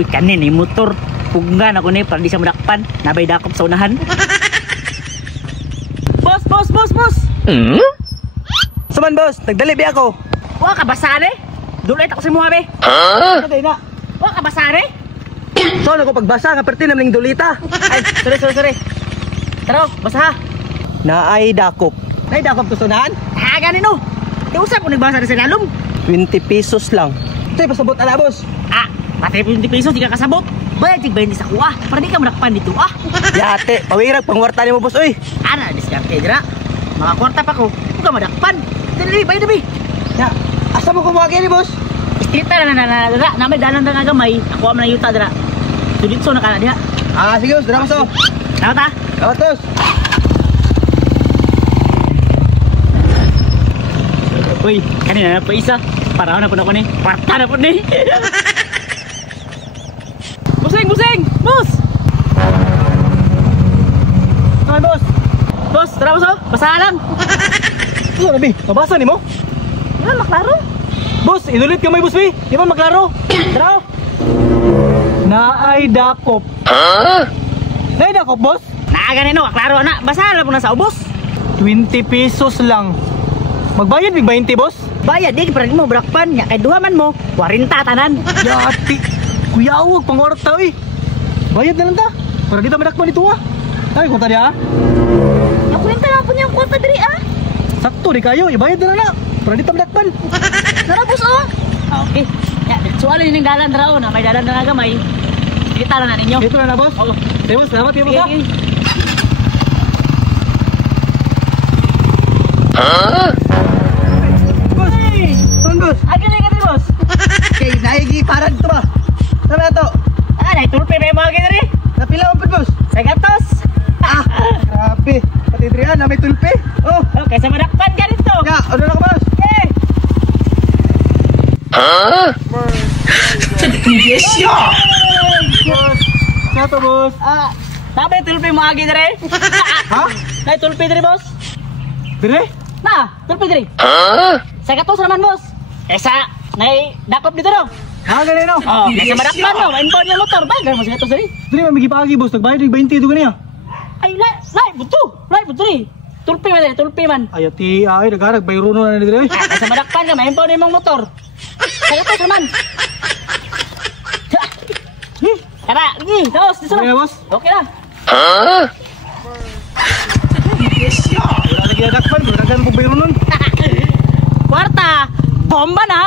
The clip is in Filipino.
Uy, kanin eh, motor. Puggan ako ni para di siya madakpan. Nabay dakop sa unahan. Boss, boss, boss, boss! Saman boss, nagdali bi ako. Wa ka basare? Dulit ako si mga be. Patay na. Wa ka basare? So ako pagbasa nga perti namling dulita. Ay, sorry. Tara, basa ha. Naay dakop. Naay dakop kusunahan? Ah, ganin no. Di usap kung nagbasa rin sa lalong. 20 pesos lang. Ito'y pasabot ala boss. Ah, pati 20 pesos di ka kasabot. Bayad tig 20 sa kuha. Para di ka manakpan dito ah. Yate, pawirag pangwarta ni mo boss oy. Ana, diskarte dira. Mga kwarta pa ko. Huwag ka madakpan. Dali, bayad na be. Ya, asa mo kumagi ni boss? Istita na namay dalan na nga gamay. Ako ang yuta dira. Suditso na ka na diha. Ah, sige boss, dara mo. Salamat ha. Salamat boss. Uy, kanina na pa isa. Para na po na ko ni. Kwarta na po ni. Busing! Boss! Ay boss. Boss, tara boss oh. Basahan lang. Ano bi? Mabasa ni mo? Yan, maklaro. Boss, inulit ka may boss bi. Di ba maklaro? Tara oh. Naay dakop. Naay dakop boss? Naaganin no, maklaro na. Basahan lang po na sa ubos. 20 pesos lang. Magbayad big 20 boss? Bayad, di para di mo brakpan. Ya, kay duha man mo. 40 tanan. Yati. Kuya awag pangwarta oy. Bayad na lang ta. Para dito madakpan dito ah. Ay, kunta dia. Ako rin tala po niyang kwarta diri ah. Sakto di kayo, ibayad na lang na. Para dito madakpan. Tara boss oh. Okay. Ya, sualo yung dalan tara oh. Na may dalan na gamay. Kita na ninyo. Dito na na boss. Oo. Sige boss, salamat kayo boss. Okay. Boss. Tuan boss. Agad boss. Okay, naigi para dito ba? Tara na to. Ah, naitulpe may mga ganyan rin. Napila mo boss. Sa gatos. Ah, grabe. Pati Adrian na may tulpi. Oh. Okay, sa madakpan ka dito. Ya, ano na ka boss? Okay. Yes, ya. Boss. Kato boss. Ah, sabi tulpe mo agi dere. Ha? Nay tulpe dere boss. Dire? Na, tulpe dere. Sa gatos naman boss. Esa, nay dakop dito no. Ha, ganun no. Oh, sa madakpan no, inbound yung motor. Bagal mo sa gatos dere. Dire, mamigi pagi boss. Nagbayad ng 20 ito ganyan. Ay, lai, buto dere. Tulpe man dere, tulpe man. Ay, ati, ay, nagharag. Bayro na dire. Ah, sa madakpan ka, may inbound yung motor. Sa gatos naman. Tara, lagi, dos, dito. Okay na boss? Okay na. Wala lagi nadakpan. Wala lagi ng bayro nun. Kwarta, bomba na!